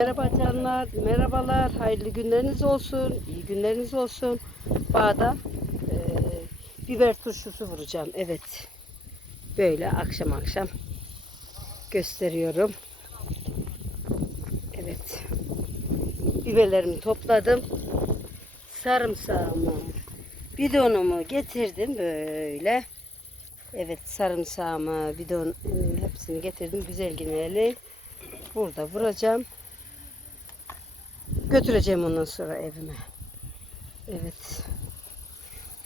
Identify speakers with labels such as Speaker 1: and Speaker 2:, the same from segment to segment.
Speaker 1: Merhaba canlar, merhabalar, hayırlı günleriniz olsun, iyi günleriniz olsun. Bağda eee, biber turşusu vuracağım, evet. Böyle akşam akşam gösteriyorum. Evet. Biberlerimi topladım. Sarımsağımı, bidonumu getirdim böyle. Evet sarımsağımı, bidon e, hepsini getirdim. Güzel yine Burada vuracağım. Götüreceğim ondan sonra evime. Evet.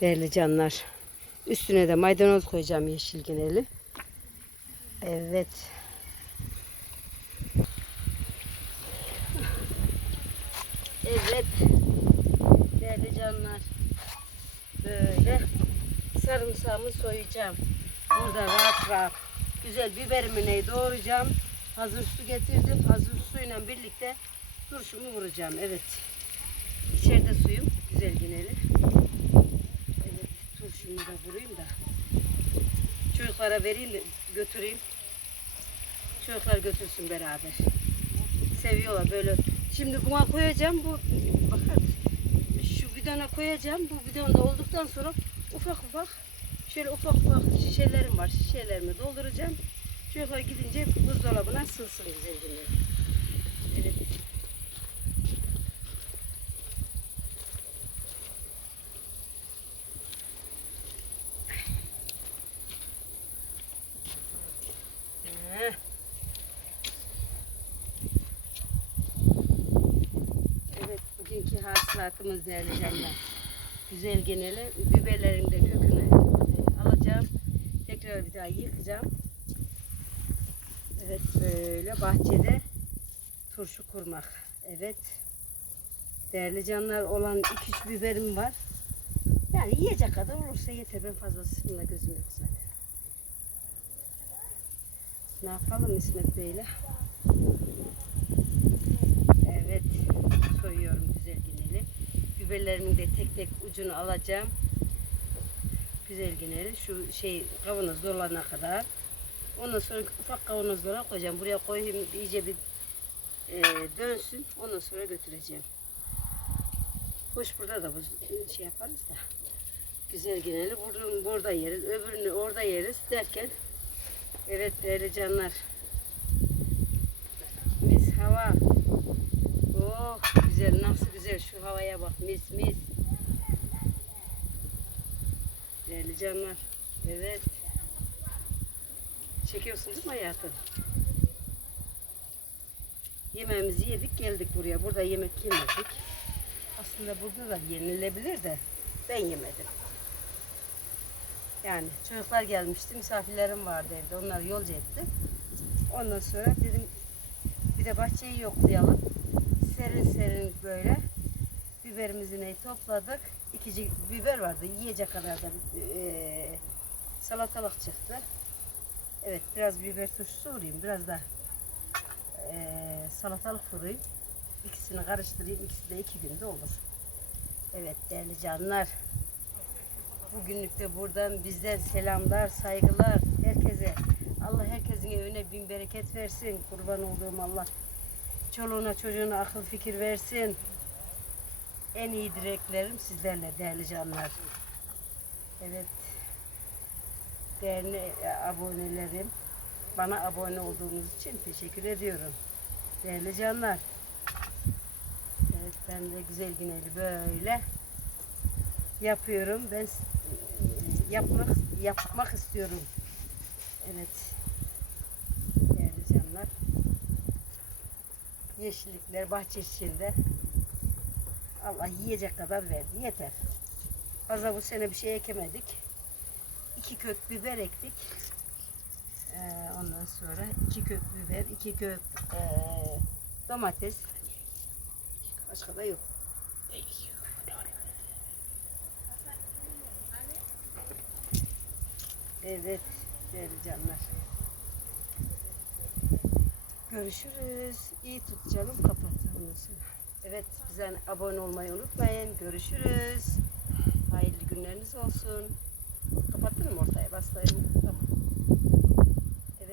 Speaker 1: Değerli canlar. Üstüne de maydanoz koyacağım yeşil geneli. Evet. Evet. Değerli canlar. Böyle sarımsağımı soyacağım. Burada rahat rahat. Güzel biberimi neyi doğrayacağım. Hazır su getirdim. Hazır suyla birlikte turşumu vuracağım. Evet. İçeride suyum. Güzel geneli. Evet. Turşumu da vurayım da. Çocuklara vereyim götüreyim. Çocuklar götürsün beraber. Seviyorlar böyle. Şimdi buna koyacağım. Bu bakın. Şu bidona koyacağım. Bu bidonda olduktan sonra ufak ufak şöyle ufak ufak şişelerim var. Şişelerimi dolduracağım. Çocuklar gidince buzdolabına sığsın güzel günler. Evet. Heh. Evet, bugünkü hasılatımız değerli canlar. Güzel geneli. Biberlerin de kökünü alacağım. Tekrar bir daha yıkacağım. Evet, böyle bahçede turşu kurmak. Evet. Değerli canlar olan 2-3 biberim var. Yani yiyecek kadar olursa yeter. Ben fazlasıyla gözüm yok zaten. Ne yapalım İsmet Bey'le? Evet. Soyuyorum güzel geneli. Biberlerimin de tek tek ucunu alacağım. Güzel geneli. Şu şey kavanoz dolana kadar. Ondan sonra ufak kavanozlara koyacağım. Buraya koyayım iyice bir e, dönsün. Ondan sonra götüreceğim. Hoş burada da bu şey yaparız da. Güzel geneli. Burada, burada yeriz. Öbürünü orada yeriz derken Evet değerli canlar. Mis hava. Oh güzel nasıl güzel şu havaya bak mis mis. Değerli canlar. Evet. Çekiyorsun değil mi hayatım? Yemeğimizi yedik geldik buraya. Burada yemek yemedik. Aslında burada da yenilebilir de ben yemedim. Yani çocuklar gelmişti, misafirlerim vardı evde. Onları yolcu ettim. Ondan sonra dedim bir de bahçeyi yoklayalım. Serin serin böyle biberimizi neyi topladık. İkici biber vardı. Yiyecek kadar da eee, salatalık çıktı. Evet biraz biber turşusu vurayım. Biraz da eee, salatalık vurayım. İkisini karıştırayım. İkisi de iki günde olur. Evet değerli canlar. Bugünlük de buradan bizden selamlar, saygılar herkese. Allah herkesin evine bin bereket versin. Kurban olduğum Allah. Çoluğuna çocuğuna akıl fikir versin. En iyi dileklerim sizlerle değerli canlar. Evet. Değerli e, abonelerim. Bana abone olduğunuz için teşekkür ediyorum. Değerli canlar. Evet ben de güzel güneli böyle yapıyorum. Ben s- yapmak yapmak istiyorum. Evet. Değerli canlar. Yeşillikler bahçe içinde. Allah yiyecek kadar verdi. Yeter. Fazla bu sene bir şey ekemedik. İki kök biber ektik. Ee, ondan sonra iki kök biber, iki kök ee, domates. Başka da yok. Evet değerli canlar. Görüşürüz. İyi tut canım kapat. Evet bize abone olmayı unutmayın. Görüşürüz. Hayırlı günleriniz olsun. Kapattın mı ortaya? Bastayım. Tamam.